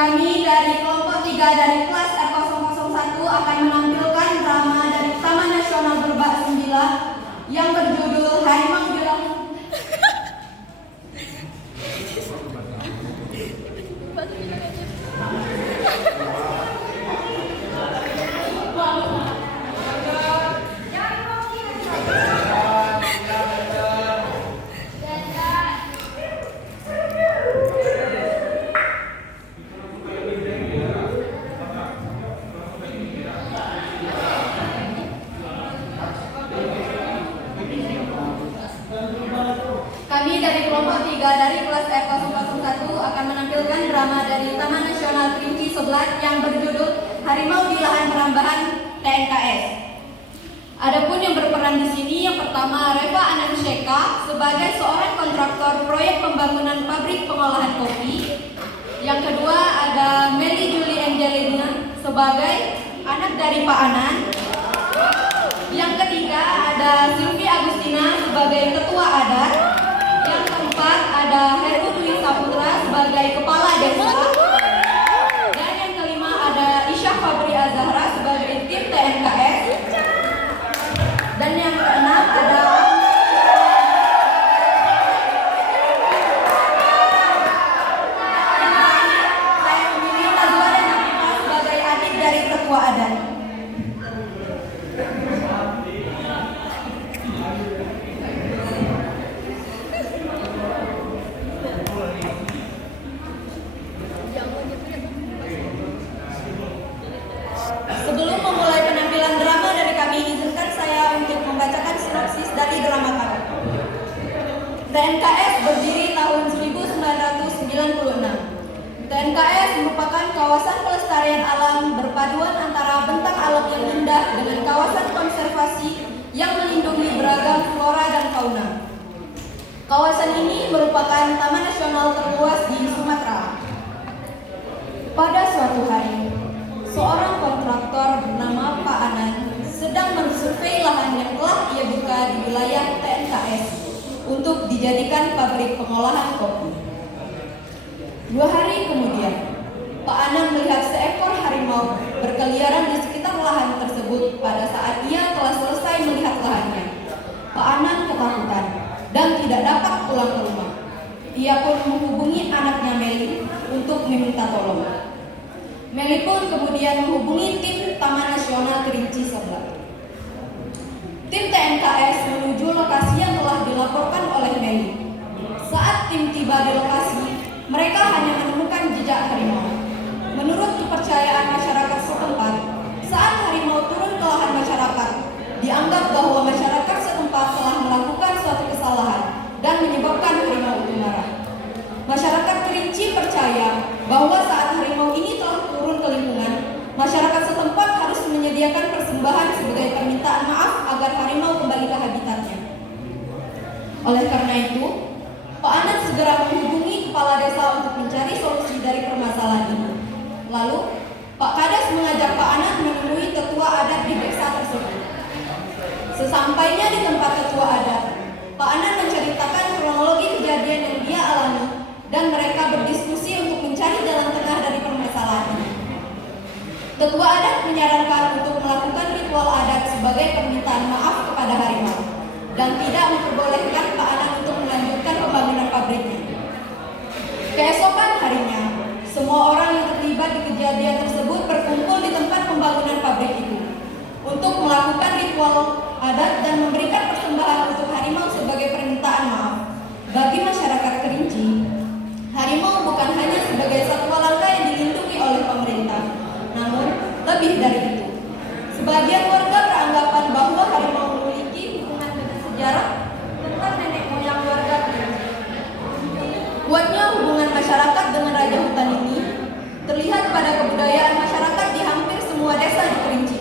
Kami dari kelompok 3 dari kelas R001 akan menampilkan drama dari Taman Nasional Berbak Sembilan yang berjudul Harimau Bilang. Kami dari kelompok 3 dari kelas R001 akan menampilkan drama dari Taman Nasional Kerinci Sebelat yang berjudul Harimau di Lahan Perambahan TNKS. Adapun yang berperan di sini yang pertama Reva Anansyeka sebagai seorang kontraktor proyek pembangunan pabrik pengolahan kopi. Yang kedua ada Meli Julie Angelina sebagai anak dari Pak Anan. Yang ketiga ada Sylvie Agustina sebagai ketua adat. Yang keempat ada Heru Dwi Saputra sebagai kepala desa. Dan yang kelima ada Isya Fabri Azahra sebagai tim TNKS. Dan yang keenam ada saya memilih Nazwa dan Nafifah sebagai adik dari ketua adat. Sebelum memulai penampilan drama dari kami, izinkan saya untuk membacakan sinopsis dari drama kami. TNKS berdiri tahun 1996. TNKS merupakan kawasan pelestarian alam berpaduan antara bentang alam yang indah dengan kawasan konservasi yang melindungi beragam flora dan fauna. Kawasan ini merupakan taman nasional terluas di Sumatera. Pada suatu hari, seorang kontraktor bernama Pak Anan sedang mensurvei lahan yang telah ia buka di wilayah TNKS untuk dijadikan pabrik pengolahan kopi. 2 hari kemudian, Pak Anan melihat seekor harimau berkeliaran di sekitar lahan tersebut pada saat ia telah selesai melihat lahannya. Pak Anan ketakutan dan tidak dapat pulang ke rumah. Ia pun menghubungi anaknya Meli untuk meminta tolong. Meli pun kemudian menghubungi tim Taman Nasional Kerinci Sebelat. Tim TNKS menuju lokasi yang telah dilaporkan oleh Meli. Saat tim tiba di lokasi, mereka hanya menemukan jejak harimau. Menurut kepercayaan masyarakat setempat, saat harimau turun ke lahan masyarakat, dianggap bahwa masyarakat setempat telah melakukan suatu kesalahan dan menyebabkan harimau itu marah. Masyarakat Kerinci percaya bahwa saat harimau ini telah turun ke lingkungan, masyarakat setempat harus menyediakan persembahan sebagai permintaan maaf agar harimau kembali ke habitatnya. Oleh karena itu, Pak Anan segera menghubungi kepala desa untuk mencari solusi dari permasalahan ini. Lalu, Pak Kades mengajak Pak Anan menemui tetua adat di desa tersebut. Sesampainya di tempat tetua adat, Pak Anan menceritakan kronologi kejadian yang dia alami dan mereka berdiskusi untuk mencari jalan tengah dari permasalahan ini. Tetua adat menyarankan untuk melakukan ritual adat sebagai permintaan maaf kepada harimau dan tidak memperbolehkan Pak Anan untuk melanjutkan pembangunan pabriknya. Keesokan harinya, semua orang yang terlibat di kejadian tersebut berkumpul di tempat pembangunan pabrik itu untuk melakukan ritual adat dan memberikan persembahan untuk harimau sebagai permintaan maaf. Bagi masyarakat Kerinci, harimau bukan hanya sebagai satwa langka yang dilindungi oleh pemerintah, namun lebih dari itu. Sebagian warga beranggapan bahwa harimau memiliki hubungan dengan sejarah tentang nenek moyang warga Kerinci. Kuatnya hubungan masyarakat dengan raja hutan ini terlihat pada kebudayaan masyarakat di hampir semua desa di Kerinci.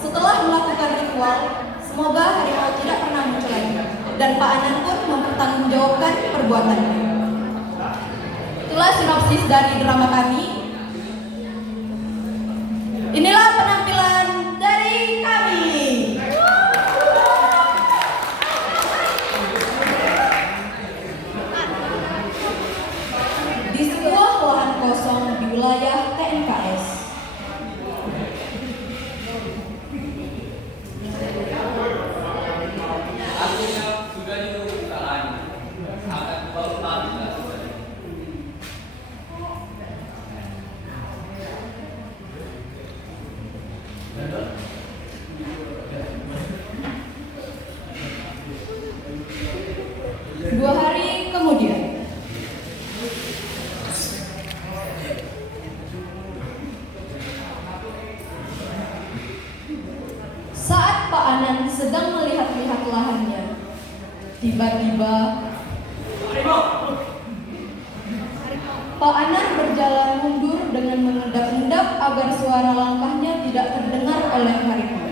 Setelah melakukan ritual, semoga harimau tidak pernah muncul lagi, dan Pak Anan pun mempertanggungjawabkan perbuatannya. Itulah sinopsis dari drama kami. Inilah penampilan dari kami. Di sebuah lahan kosong di wilayah 2 hari kemudian, saat Pak Anan sedang melihat-lihat lahannya, tiba-tiba Pak Anan berjalan mundur dengan mengendap-endap agar suara langkahnya tidak terdengar oleh harimau.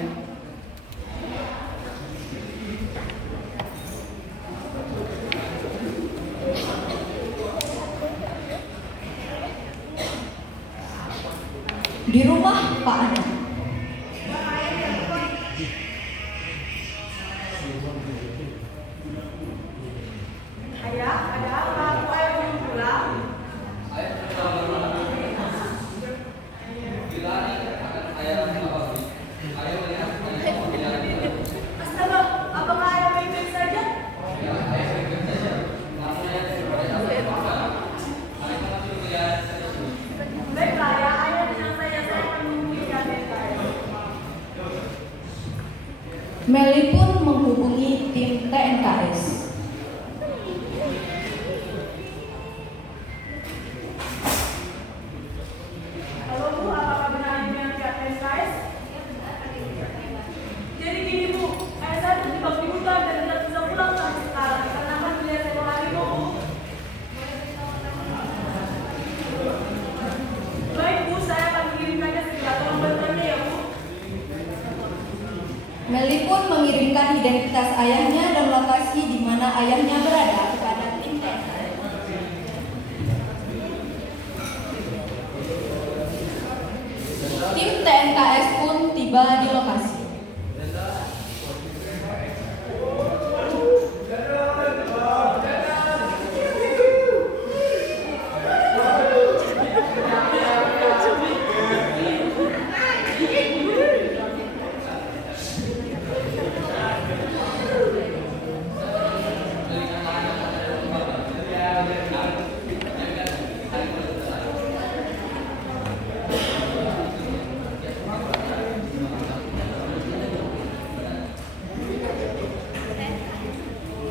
Di rumah Pak Anan, Ayah, ada apa? Kok ayah belum pulang? Astaga, apakah ayah baik-baik saja? Baiklah ya, ayah bilang saya akan menghubungi kakek saya. Meli pun menghubungi tim TNKS. Halo Bu, apakah benar Ibu yang pihak TNKS? Jadi gini Bu, ayah saya terjebak di hutan dan tidak bisa pulang sampai sekarang karena akan melihat seekor harimau Bu. Baik Bu, saya akan mengirimkannya segera, tolong bantuannya ya Bu. Meli pun mengirimkan identitas ayahnya dan lokasi di mana ayahnya berada kepada tim TNKS. Tim TNKS pun tiba di lokasi.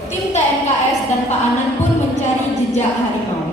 Tim TNKS dan Pak Anan pun mencari jejak harimau.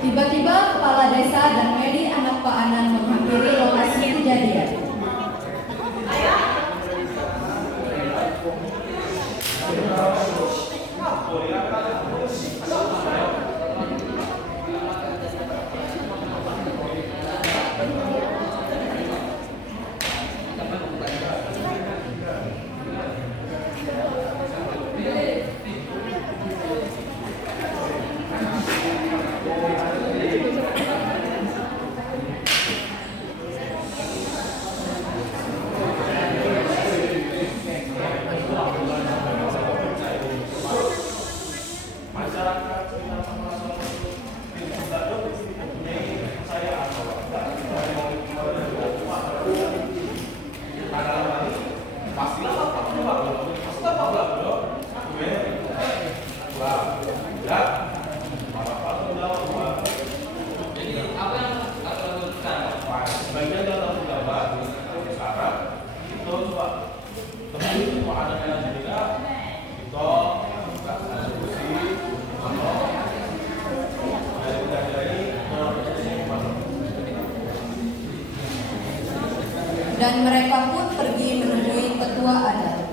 Tiba-tiba kepala desa dan Meli anak Pak Anan menghampiri lokasi kejadian. Dan mereka pun pergi menemui tetua adat.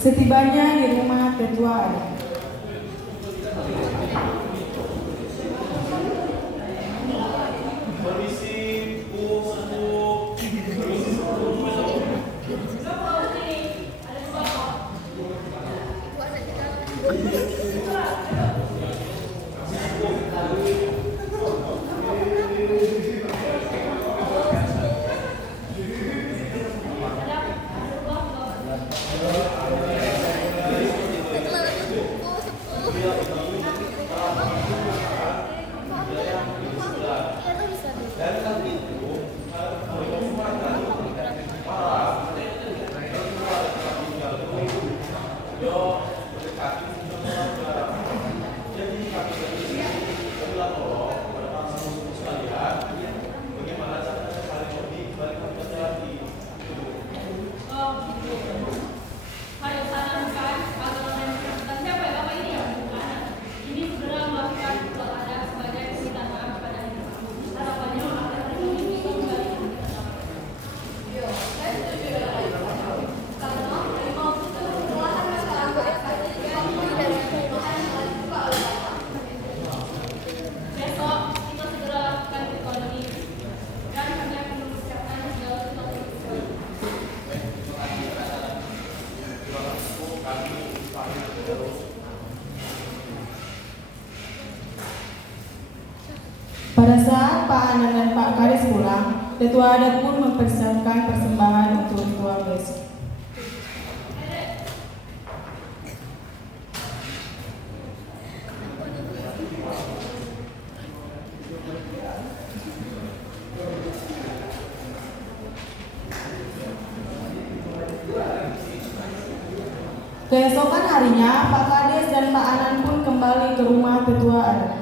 Setibanya di rumah tetua adat, Ayo tanamkan agama dan siapa yang apa ini ya? Ini segera melakukan ada sebagai permintaan maaf pada hari tersebut. Harapannya akan terpenuhi bisa kembali ke kita. Yo, saya setuju dengan itu. Karena harimau itu perlahan masyarakat akan dibangun dari perumahan yang telah dibuka oleh Bapak. Besok kita segera lakukan ekonomi dan kami akan mempersiapkan segala sesuatu. Pada saat Pak Anan dan Pak Karis pulang, Ketua Adat pun mempersiapkan persembahan untuk ritual besok. Keesokan harinya, Pak Kades dan Pak Anan pun kembali ke rumah Ketua Adat.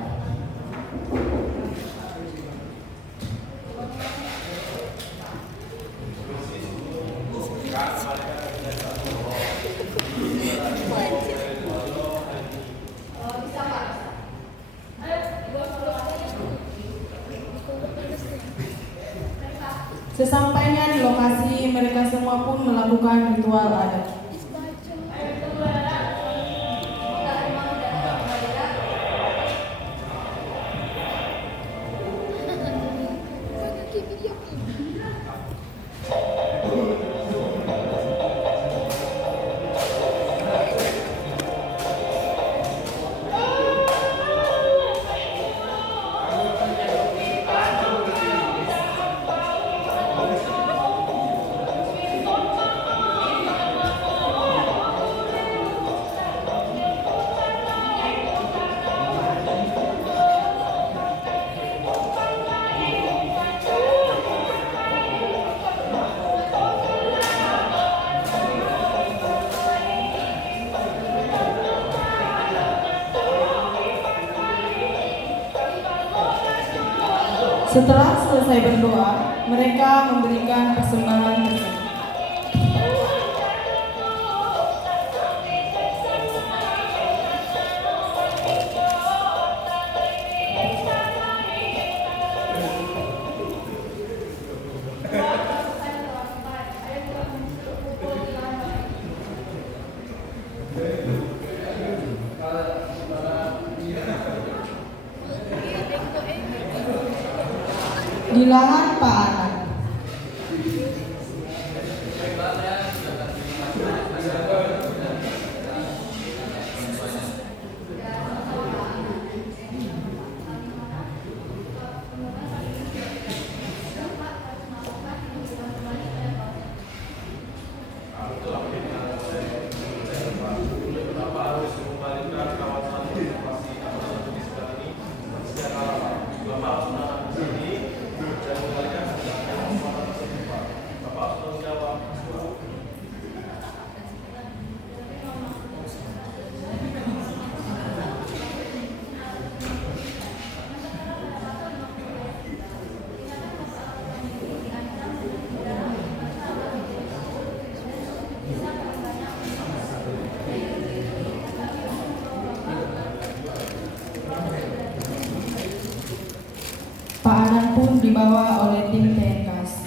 Bisa Pak? Sesampainya di lokasi, mereka semua pun melakukan ritual adat. Setelah selesai berdoa, mereka memberikan persembahan tersebut. Di lahan Pak Anan. Pak Anan pun dibawa oleh tim PNKS.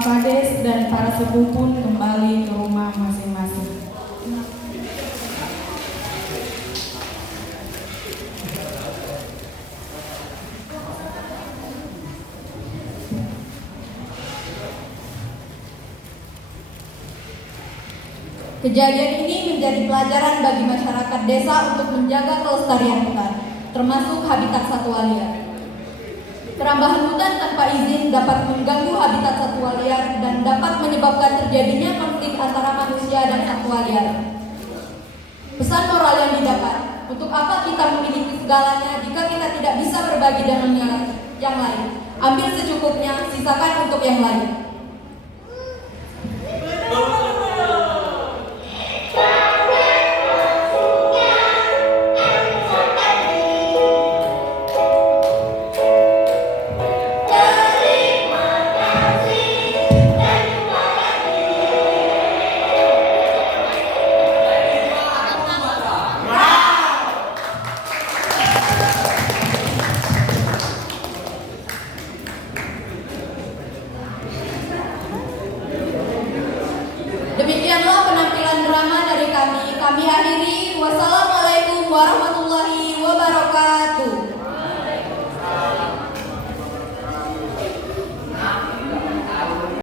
Pak Kades dan para sepuh pun kembali ke rumah masing-masing. Kejadian ini menjadi pelajaran bagi masyarakat desa untuk menjaga kelestarian hutan, termasuk habitat satwa liar. Perambahan hutan tanpa izin dapat mengganggu habitat satwa liar dan dapat menyebabkan terjadinya konflik antara manusia dan satwa liar. Pesan moral yang didapat, untuk apa kita memiliki segalanya jika kita tidak bisa berbagi dengan yang lain? Ambil secukupnya, sisakan untuk yang lain. Demikianlah penampilan drama dari kami. Kami akhiri. Wassalamualaikum warahmatullahi wabarakatuh.